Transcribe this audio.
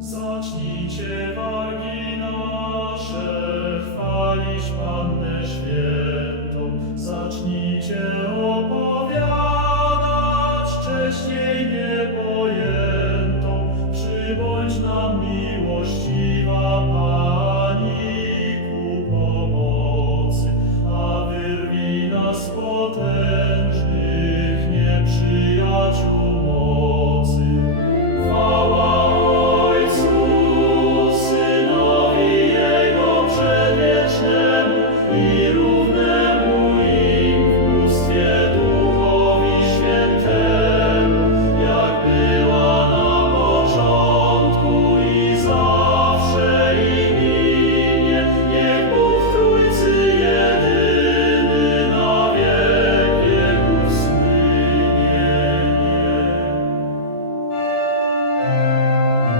Zacznijcie wargi nasze, chwalić Pannę Świętą. Zacznijcie opowiadać cześć niepojętą. Przybądź nam miłościwa